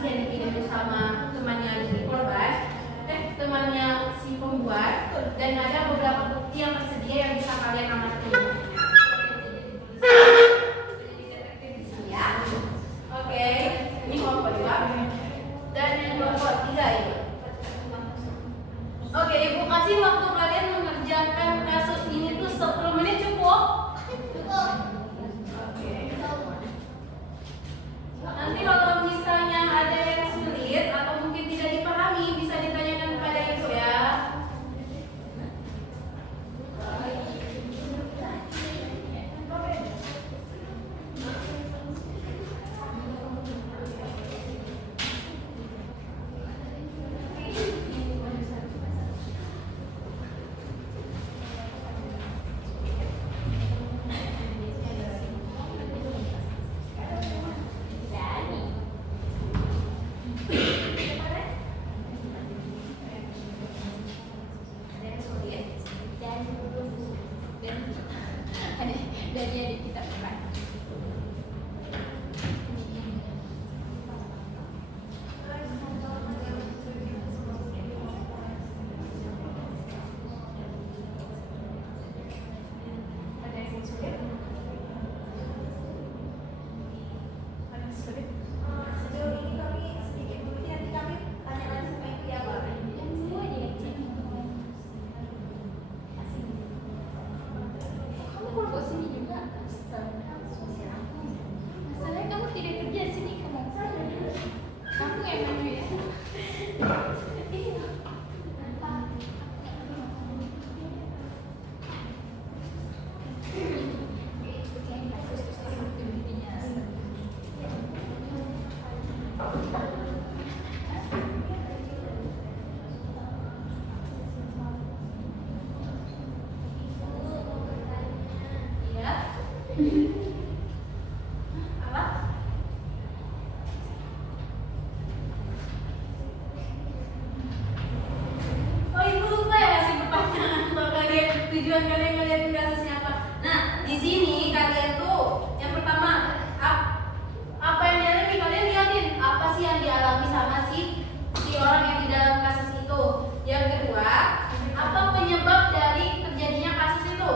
kasih yang dikirim itu sama temannya si korban, temannya si pembuat, dan ada beberapa bukti yang tersedia yang bisa kalian amati. Ya, oke, ini kelompok 2 dan yang kelompok 3 ini. Oke, Ibu kasih waktu kalian mengerjakan kasus ini tuh 10 menit cukup? Cukup. Oke. Nanti kalau misalnya ada yang sulit atau mungkin tidak dipahami, bisa ditanyakan kepada Ibu ya. Tujuan kalian ngeliatin kasusnya apa? Nah, di sini kalian tuh yang pertama apa yang dialami, kalian liatin apa sih yang dialami sama si orang yang di dalam kasus itu. Yang kedua, apa penyebab dari terjadinya kasus itu?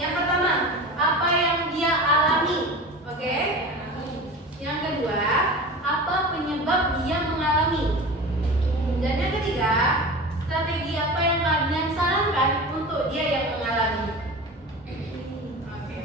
Yang pertama, apa yang dia alami? Oke? Yang kedua, apa penyebab dia mengalami? Dan yang ketiga, strategi apa yang kalian sarankan untuk dia yang mengalami? Oke.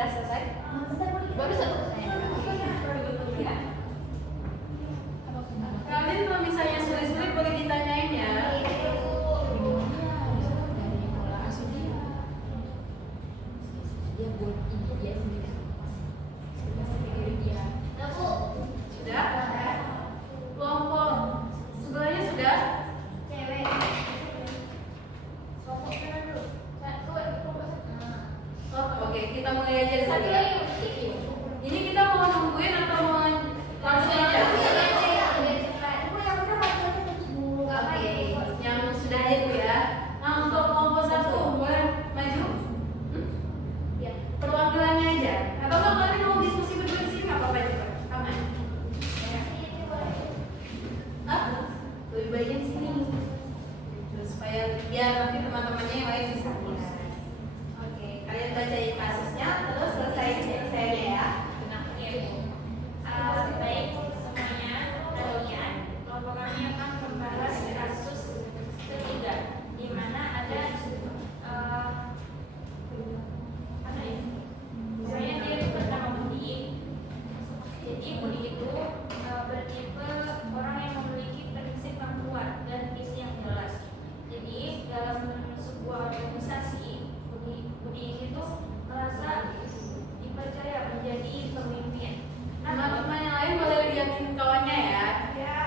sudah selesai? Baru selesai. Kalian kalau misalnya sulit-sulit boleh ditanyain ya. Sudah? Kelompok sebelahnya sudah? Oh, oke, kita mulai aja dulu. Ini kita mau nungguin atau mau langsung aja? Oke, yang sudah aja Bu ya. Nah, untuk kelompok 1 boleh maju? Ya, perwakilannya aja. Atau kalau kalian mau diskusi berdua di sini nggak apa-apa juga. Aman. Lebih baiknya di sini. Terus supaya biar nanti teman-temannya yang lain bisa lihat. Oke, kalian bacain kasusnya terus selesaiin saya ya. Baik semuanya, kalian kelompok kami akan membahas kasus ketiga, di mana ada saya dia bernama Budi. Jadi Budi itu bertipe orang yang memiliki prinsip yang kuat dan visi yang jelas. Jadi dalam sebuah organisasi, Budi ini tuh merasa dipercaya menjadi pemimpin. Teman-teman yang lain boleh liatin kawannya ya.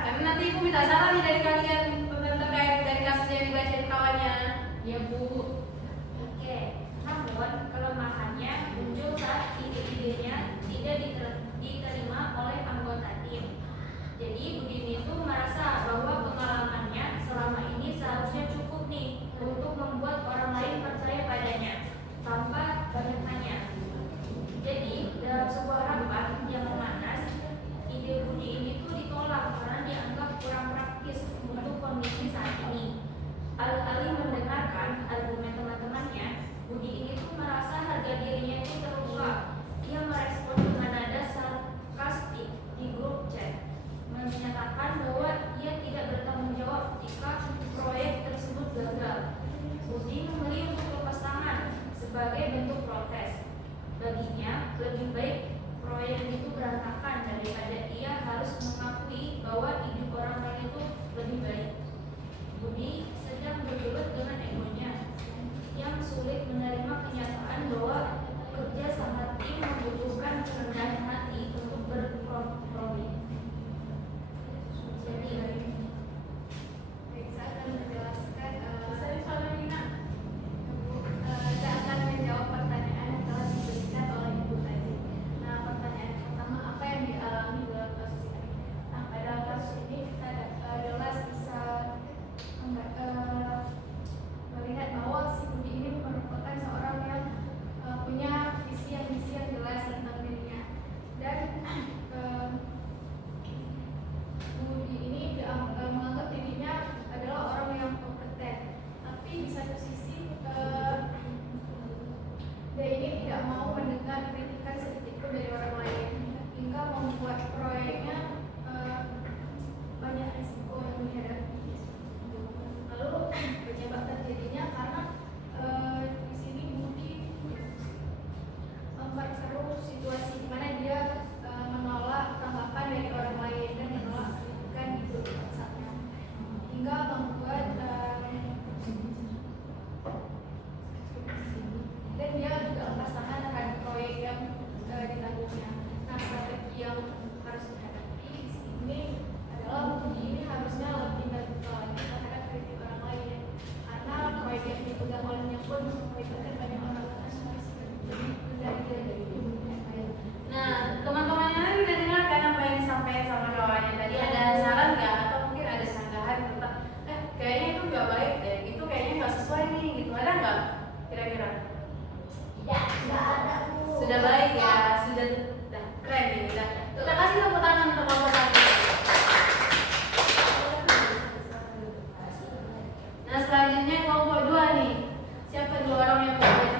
Karena nanti ibu minta saran nih dari kalian terkait dari kasus yang dibacain kawannya. Ya Bu. Oke. Namun kelemahannya muncul saat ide-idenya tidak diterima oleh anggota tim. Jadi Budini itu merasa bahwa pengalamannya selama ini seharusnya cukup nih untuk membuat orang lain percaya padanya tanpa banyak tanya. Jadi dalam sebuah rapat yang memanas, ide Budi ini tuh ditolak karena dianggap kurang praktis untuk kondisi saat ini. Alih-alih mendengarkan argumen teman-temannya, Budi ini tuh merasa harga dirinya itu terluka. Ia merespon dengan nada sarkastik di grup chat, menyatakan bahwa ia tidak bertanggung jawab jika proyek tersebut gagal. Budi memilih untuk lepas tangan sebagai bentuk protes. Baginya, lebih baik proyek itu berantakan daripada ia harus mengakui bahwa hidup orang lain itu lebih baik. Budi sedang bergelut dengan egonya yang sulit menerima kenyataan bahwa kerja sama tim membutuhkan kerendahan hati untuk berkompromi. Jadi, saya akan menjelaskan saya akan menjawab pertanyaan yang telah diberikan oleh Ibu tadi. Nah, pertanyaan pertama, apa yang dialami dalam kasus ini? Nah, pada kasus ini kita jelas bisa melihat bahwa si Budi ini merupakan seorang yang punya visi yang jelas tentang dirinya, dan Budi ini menganggap dirinya adalah orang yang kompeten, tapi di satu sisi dia ini tidak mau mendengar kritikan sedikit pun dari orang lain, hingga membuat proyeknya banyak risiko yang dihadapi. Lalu penyebab terjadinya karena di sini Budi memperkeruh situasi di mana dia menolak tanggapan dari orang lain dan menolak kritikan itu dipaksakan, hingga membuat dan dia juga lepas tangan terhadap proyek yang ditangguhnya. Nah, strategi yang harus dihadapi di sini adalah Budi ini harusnya lebih terbuka lagi terhadap kritik orang lain, karena proyek yang dipegang olehnya pun melibatkan banyak orang dari Nah, teman-temannya lagi udah dengar kan apa yang disampaikan sama kawannya tadi? Ada saran nggak atau mungkin ada sanggahan tentang kayaknya itu nggak baik deh, itu kayaknya nggak sesuai nih gitu, ada nggak kira-kira? tidak ada Bu. Sudah baik ya, sudah keren nih, udah. Kita kasih tepuk tangan untuk kelompok 1. Nah, selanjutnya kelompok 2 nih. Siapa dua orang yang berbeda?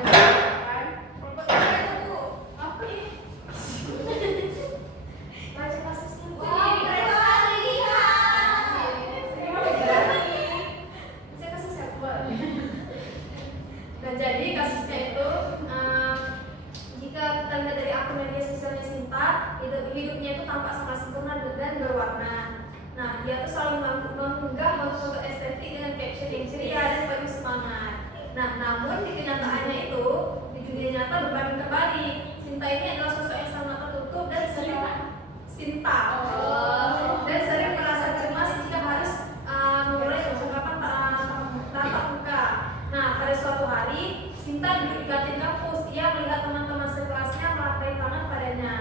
Kelompok 2 itu Bu. Apa tampak sangat sempurna dan berwarna. Nah, dia tuh selalu mengunggah foto-foto estetik dengan caption yang ceria dan penuh semangat. Nah, namun di kenyataannya itu, di dunia nyata berbanding terbalik. Sinta ini adalah sosok yang sangat tertutup dan sering Sinta dan sering merasa cemas jika harus memulai percakapan tatap muka. Nah, pada suatu hari, Sinta duduk di kantin kampus. Ia melihat teman-teman sekelasnya melangkai tangan padanya.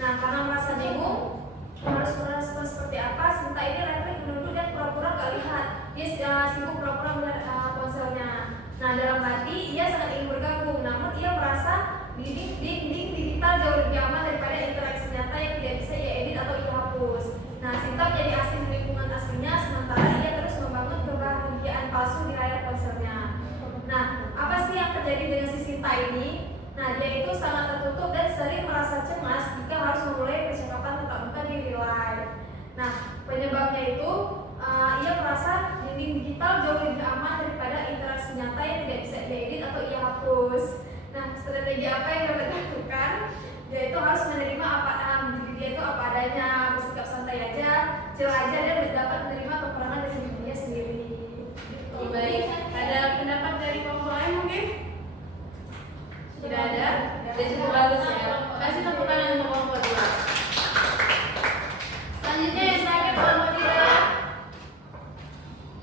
Nah, karena merasa bingung harus merespon seperti apa, Sinta ini refleks menunduk dan pura-pura gak lihat. Dia sibuk pura-pura melihat ponselnya. Nah, dalam hati ia sangat ingin bergabung, namun ia merasa dinding digital jauh lebih aman daripada interaksi nyata yang tidak bisa ia edit atau ia hapus. Nah, Sinta menjadi asing di lingkungan aslinya, sementara ia terus membangun kebahagiaan palsu di layar ponselnya. Nah, apa sih yang terjadi dengan si Sinta ini? Nah, dia itu sangat tertutup dan sering merasa cemas jika harus memulai percakapan tatap muka di real life. Nah, penyebabnya itu ia merasa dinding digital jauh lebih aman daripada interaksi nyata yang tidak bisa dia edit atau ia hapus. Nah, strategi apa yang dapat dilakukan? Dia itu harus menerima diri dia itu apa adanya, bersikap santai aja, chill aja, dan dapat menerima kekurangan dari dirinya sendiri. Baik, ada pendapat dari kelompok lain mungkin? Tidak ada? Sudah cukup bagus ya. Kasih tepuk tangan untuk kelompok 2. Selanjutnya yang terakhir kelompok 3.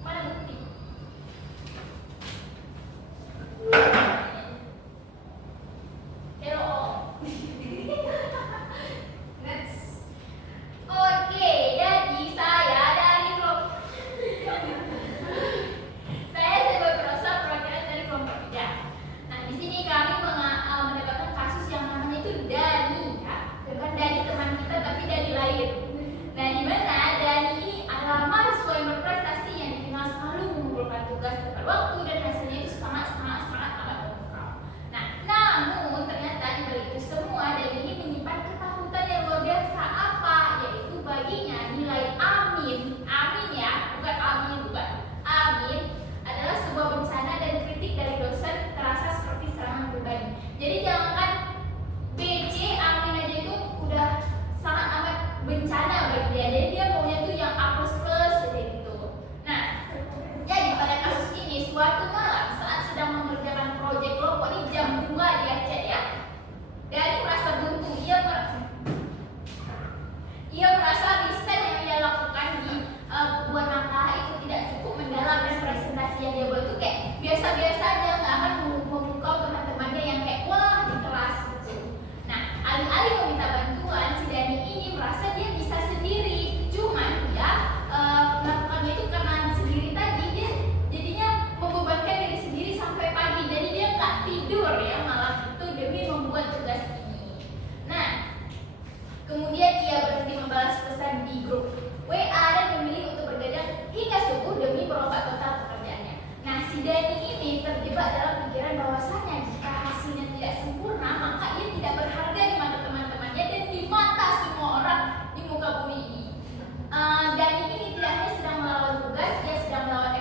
Mana bukti? Hello. Next. Oke, jadi saya dari kelompok saya sebagai perosa perwakilan dari kelompok 3. Nah, di sini kami mendapatkan kasus yang namanya itu Dani, ya. Bukan Dani teman kita, tapi Dani lain. Nah, di mana Dani ini adalah mahasiswa yang berprestasi yang dikenal selalu mengumpulkan tugas tepat waktu dan hasilnya itu sangat amat memukau. Nah, namun ternyata di balik itu semua Dani ini menyimpan ketakutan yang luar biasa, apa? Yaitu baginya nilai amin ya, bukan amin adalah sebuah bencana dan kritik dari dosen terasa seperti serangan pribadi. Jadi jangankan BC, amin aja itu udah sangat amat bencana bagi dia. Jadi dia maunya tuh yang A++ seperti itu. Nah, jadi pada kasus ini suatu malam saat sedang mengerjakan proyek kelompok di jam 2 dia chat ya. Dani merasa buntu, ia merasa riset yang dia lakukan di buat naskah itu tidak cukup mendalam dan presentasi yang dia buat itu kayak biasa-biasa aja, nggak akan memukau teman-temannya yang kayak wah di kelas gitu. Nah, alih-alih meminta bantuan, si Dani ini merasa dia bisa sendiri, cuman dia melakukannya itu karena sendiri tadi dia jadinya membebankan diri sendiri sampai pagi, jadi dia nggak tidur ya malam itu demi membuat tugas ini. Nah, kemudian ia berhenti membalas pesan di grup WA dan memilih untuk bergadang hingga subuh demi merubah total pekerjaannya. Nah, si Dani ini terjebak dalam pikiran bahwasannya jika hasilnya tidak sempurna, maka ia tidak berharga di mata teman-temannya dan di mata semua orang di muka bumi ini. Dani ini tidak hanya sedang melawan tugas, dia sedang melawan